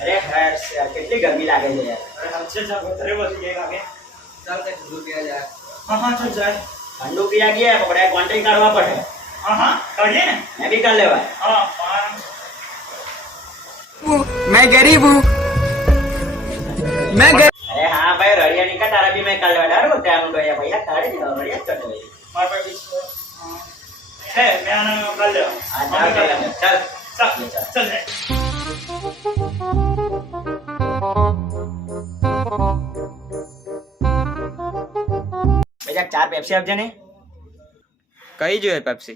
અરે હર્ષ યાર કેટલી ગરમી લાગે છે યાર. અરે હલચલ જા ઘરે વધી જાય લાગે. ચાલ કઈ ઠંડુ પીવા જાય. હા ચાલ જાય. ઠંડુ પીવા ગયા પણ આપણે કોન્ટ્રી કાઢવા પડે. હા કાઢીએ ને. મેં બી કાઢ લેવા. હા પણ मैं गरीब हूँ मैं અરે હા ભાઈ રળિયા ની તારા બી મેં કાઢ લેવા ડારો ત્યાંનું રળિયા પૈસા કાઢે ને રળિયા જ કાઢે. મારા પાસે બીજ છે મેં આને કાઢ લેવા. હા ચાલ ચાલ ચાલ ચાલ જાય. બેજા 4 પેપ્સી આપજે ને. कही जो है पेप्सी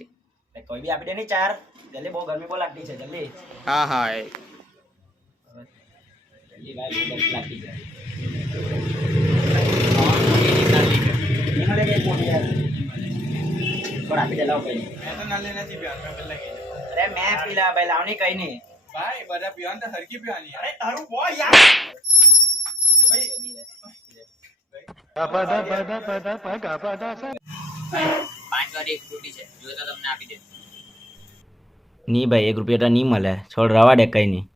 કોઈ બી આપી દે ને 4. જલ્દી બહુ ગરમી બહુ લાગતી છે જલ્દી. हाँ हाँ જલ્દી ભાઈ બહુ ગરમી લાગતી છે. એનો લે કે મોટી યાર. કોણ આપી દે લાવ કઈ. मैं तो नाले नहीं पिया मैं पहले गई અરે મેં પીલા ભાઈ લાવની કઈ નહીં. भाई बड़ा पिया तो हर की पियानी અરે તારું બોય યાર. 5 વાળી એક ફ્રૂટી છે જો તો તમને આપી દે. ની ભાઈ 1 રૂપિયા તો નહીં મળે છોડ રવા દે કઈ નહીં.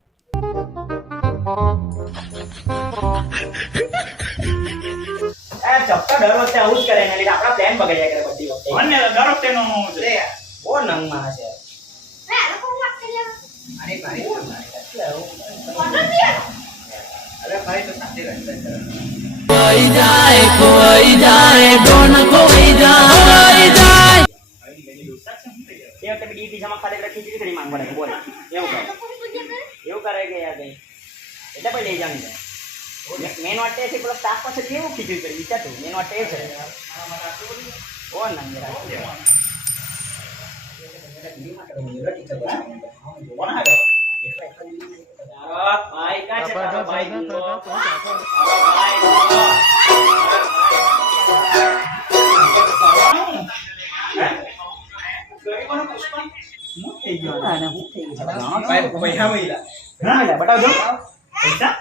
ચપ્પા દર વખતે આવું જ કરે ને એટલે આપણા પ્લાન બગડ્યા કરે બધી વખતે. મને દર વખતે નો છે. બહુ નંગમાં છે. अरे भाई અરે ભાઈ તો સાથે રહેતા છે. એ વખતે બી પીઝામાં ખાલી પેલા ખીચડી માંગવા બોલે એવું કરે. એવું કરે કે યાર ભાઈ એટલે પછી લઈ જવાની છે. મેન વાત એ છે પેલો સ્ટાફ પાસે કેવું ખીચડી કરી વિચાર તું. મેન વાત એ છે ઓ નંગરા કોણ આવે તારો ભાઈ કા છે તારો ભાઈ ગુંગો તારો ભાઈ ગુંગો ગરીબોનો પુષ્પા હું થઈ ગયો. ના હું થઈ ગયું भाई भैया भैया ના બતાવજો પૈસા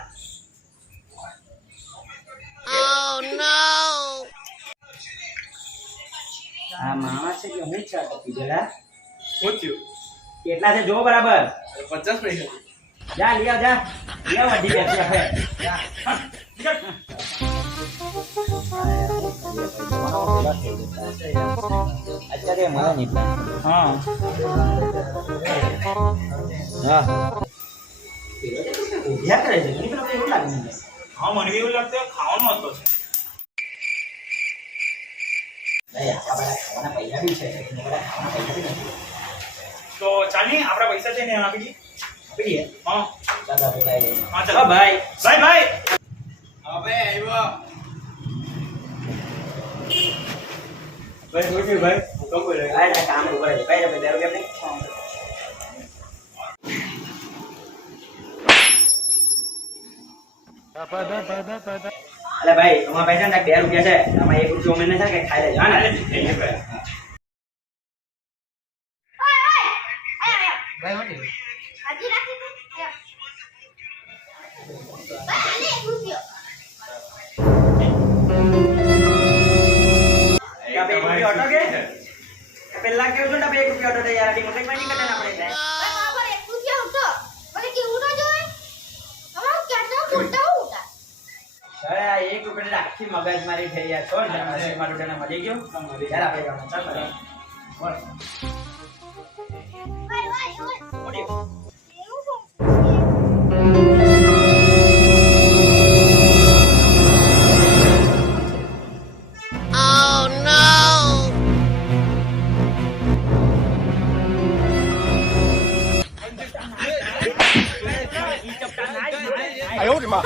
આ માણસ છે કે હું ચાટ પીધેલા पूछियो કેટલા છે જો બરાબર 50 पैसे જા લિયા જા લિયા વડી બેસી આપે અચ્છા કે મારા નીકળા હા હા યા કરે છે મને પેલો એવું લાગે છે. હા મને બી એવું લાગતું ખાવાનો હતો છે. ભાઈ આપણા ખાવાના પૈસા બી છે ખાવાના પૈસા બી નથી. તો ચાલ ને આપણા પૈસા છે ને આપી દઈએ. આપી દઈએ હા ચાલો બોલાય હા ચાલો ચાલ ભાઈ ભાઈ ભાઈ अबे आइबो ભાઈ બોલ ભાઈ હું કામ કરે ભાઈ કામ ઉપર છે ભાઈ બે રૂપિયા નહીં અલે ભાઈ તમારા પૈસા ને 2 રૂપિયા છે આમાં 1 રૂપિયો મને છે કે ખાઈ લેજો હા ને भाई होने क्या पे 1 રૂપિયો ઓટો કે પેલા કેવું છું ને 1 રૂપિયો ઓટો દે યાર ડી મગજ માં નહીં કટે આપણે એટલે અરે આ 1 રૂપિયા આખી મગજ મારી થઈ યાર છોડ ને નસીબ માં રૂપિયા મળી ગયો યાર આપણે જવાનું ચાલ બોલ आयो रे मां